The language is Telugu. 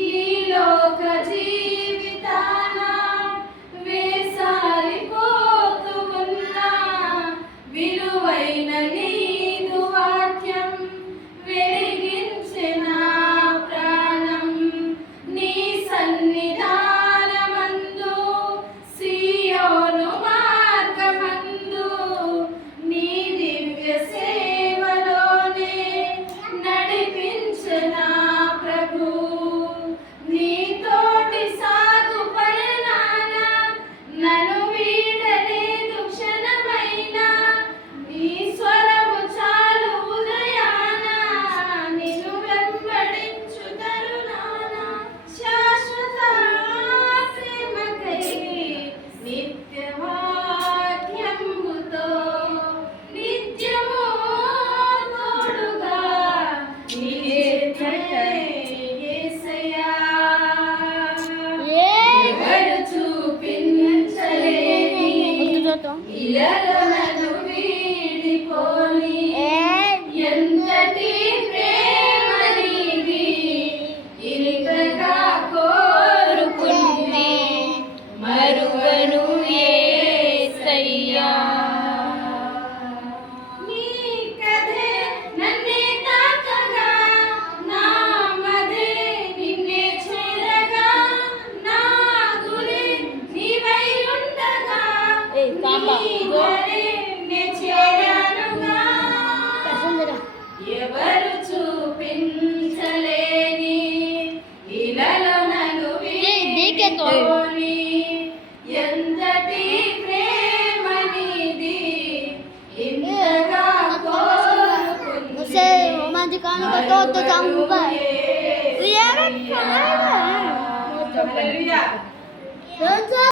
ఈ లోక జీవితాన వేసారిపోతూ ఉన్నా విలువైన నీదు వాక్యం వెలిగించిన ప్రాణం నీ సన్నిధానమందు సియోను మార్గమందు నీ దివ్య సేవలోనే నడిపించిన ప్రభు నీ తోటి సాగు పయనాన నన్ను వీడలేదు క్షణమైనా నీ స్వరము చాలు ఉదయాన నిన్ను వెంబడించు తరుణాన శాశ్వత ప్రేమకై నిత్య వాక్యముతో నిత్యము తోడుగా యేసయ్యా ఎవరు చూపించలేని ఇలలో నన్ను వీడిపోని ఎంతటి ప్రేమ నీది ఇంతగా కోరుకునే మరువను యేసయ్యా నీ కథే నన్నే తాకగా నా మదే నిన్నే చేరగా నా గురి నీవై ఉండగా నీ వరే నే చేరానుగా ఎవరు చూపించలేని ఇలలో నన్ను వీడిపోని ఎంతటి ప్రేమ నీది ఇంతగా Você romanticano que todo também. E era cara. Hallelujah.